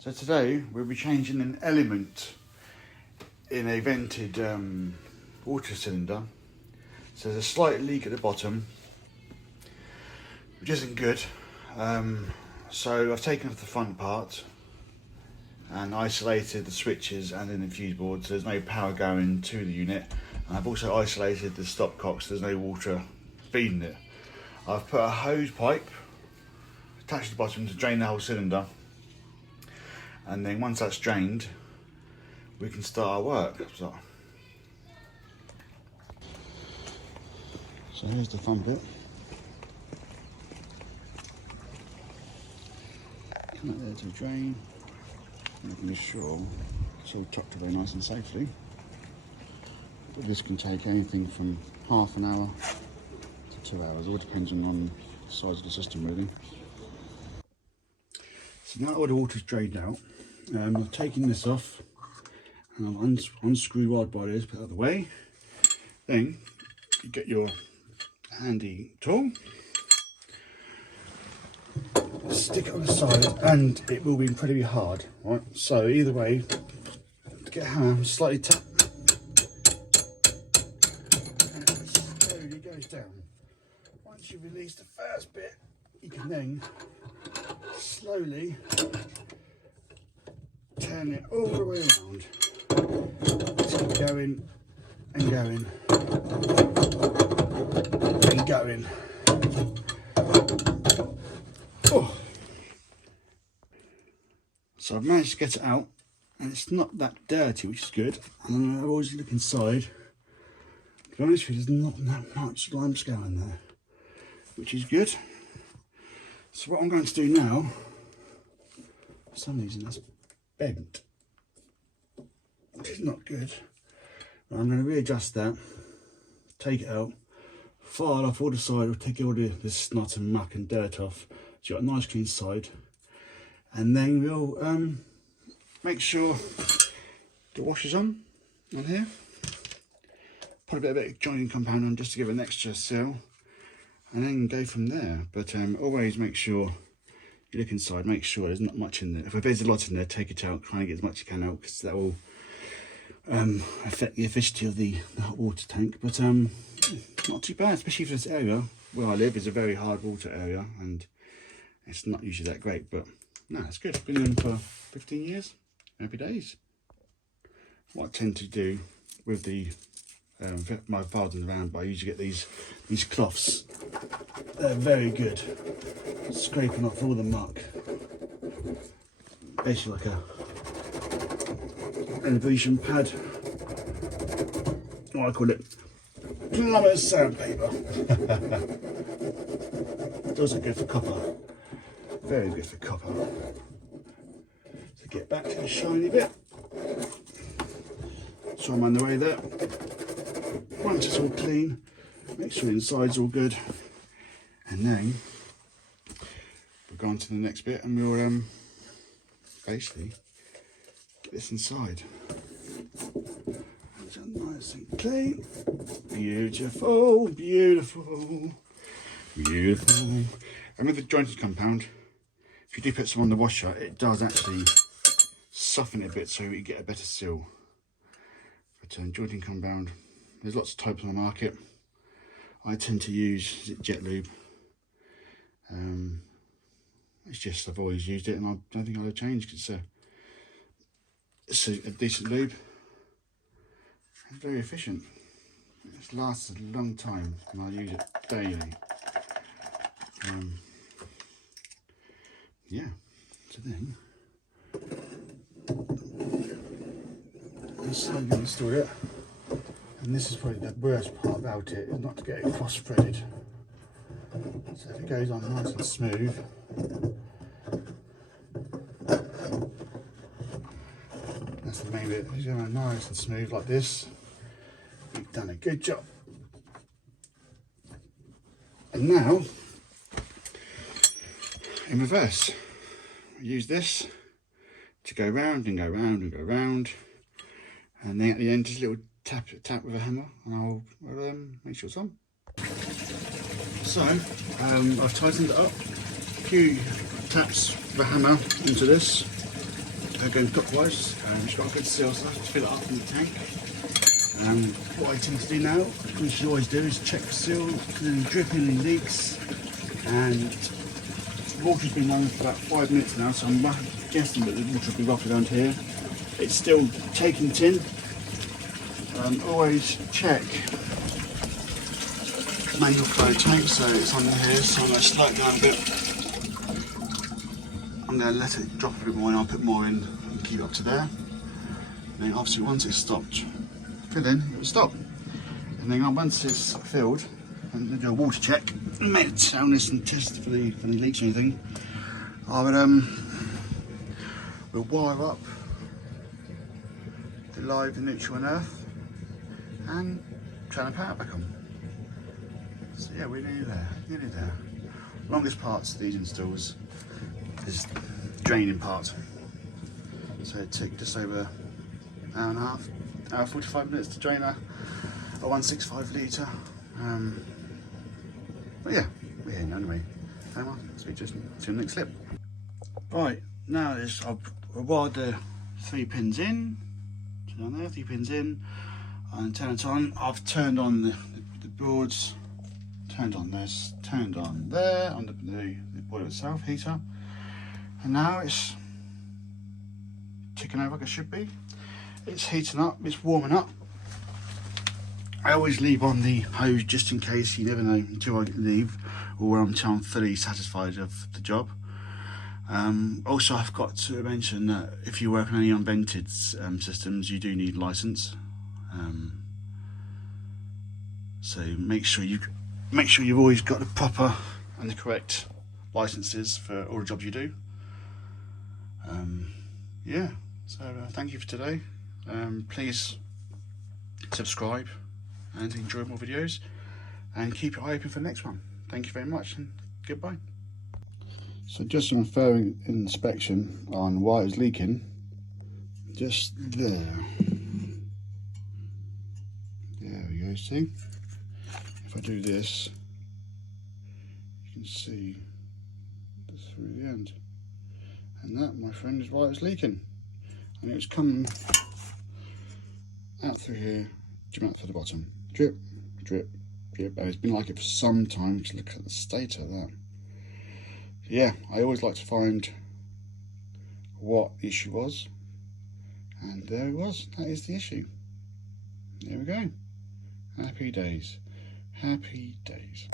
So today we'll be changing an element in a vented water cylinder. So there's a slight leak at the bottom, which isn't good. So I've taken off the front part and isolated the switches and then the fuse board so there's no power going to the unit. And I've also isolated the stopcock so there's no water feeding it. I've put a hose pipe attached to the bottom to drain the whole cylinder, and then once that's drained we can start our work. So here's the fun bit. Come out there to drain, making be sure it's all tucked away nice and safely. But this can take anything from half an hour to 2 hours, all depends on the size of the system really. So now all the water's drained out, I've taken this off and I'll unscrew rod by this, put it out of the way. Then you get your handy tool, stick it on the side, and it will be incredibly hard, right? So either way, to get a hammer, slightly tap, and it slowly goes down. Once you release the first bit, you can then slowly turn it all the way around. Just keep going and going and going. Oh. So I've managed to get it out and it's not that dirty, which is good. And I always look inside. To be honest with you, there's not that much limescale in there, which is good. So what I'm going to do now, for some reason that's bent, which is not good. I'm going to readjust that, take it out, file off all the side, or take all the snot and muck and dirt off, so you've got a nice clean side. And then we'll make sure the washer's on here. Put a bit of joining compound on just to give it an extra seal, and then go from there. But always make sure you look inside, make sure there's not much in there. If there's a lot in there, take it out, try and get as much as you can out, because that will affect the efficiency of the hot water tank. But not too bad, especially for this area where I live. Is a very hard water area and it's not usually that great, but no, it's good. Been in for 15 years, happy days. What I tend to do with the my files in the round, but I usually get these cloths. They're very good at scraping off all the muck. Basically like an abrasion pad, what I call it, plumber's sandpaper. Those are good for copper, very good for copper. So get back to the shiny bit, so I'm on the way there. Once it's all clean, make sure the inside's all good, and then we'll go on to the next bit and we'll basically get this inside. It's nice and clean. Beautiful, beautiful, beautiful. And with the jointed compound, if you do put some on the washer, it does actually soften it a bit so you get a better seal. But jointing compound, there's lots of types on the market. I tend to use Jet Lube. It's just, I've always used it and I don't think I'll change, because it's a decent lube. It's very efficient. It lasts a long time and I use it daily. Yeah, so then I'll slowly install it. And this is probably the worst part about it, is not to get it cross-threaded. So if it goes on nice and smooth, that's the main bit. It's going on nice and smooth like this. You've done a good job. And now, in reverse, we use this to go round and go round and go round, and then at the end just a little tap with a hammer, and I'll make sure it's on. So I've tightened it up, a few taps with a hammer into this, going clockwise. It's got a good seal, so I have to fill it up in the tank. What I tend to do now, which you should always do, is check the seal, because there's dripping and leaks, and the water's been running for about 5 minutes now, so I'm guessing that the water will be roughly around here. It's still taking tin. Always check manual flow tank, so it's on here, so I'm going to slow it down a bit. I'm going to let it drop a bit more and I'll put more in and keep it up to there. And then obviously once it's stopped filling, it will stop. And then once it's filled, I'm going to do a water check, make it soundness and test for any leaks or anything. I would we'll wire up the live, the neutral and earth, and turn the power back on. So yeah, we're nearly there. Longest parts of these installs is the draining part. So it took just over an hour and a half, hour 45 minutes to drain a 165 litre. But yeah, we're here now anyway. I'll speak to you in the next clip. Right, now I've wired the 3 pins in. So down there, 3 pins in. And turn it on. I've turned on the boards, turned on this, turned on there, on the boiler itself, heater. And now it's ticking over like it should be. It's heating up, it's warming up. I always leave on the hose just in case, you never know until I leave, or until I'm fully satisfied of the job. Also, I've got to mention that if you work on any unvented systems, you do need license. So make sure you've always got the proper and the correct licenses for all the jobs you do. Yeah, so thank you for today. Please subscribe and enjoy more videos, and keep your eye open for the next one. Thank you very much, and goodbye. So just a further inspection on why it's leaking. Just there. There we go, see? If I do this, you can see through the end. And that, my friend, is why it's leaking. And it was coming out through here, out to the bottom. Drip, drip, drip. And it's been like it for some time. Just look at the state of that. Yeah, I always like to find what the issue was. And there it was. That is the issue. There we go. Happy days. Happy days.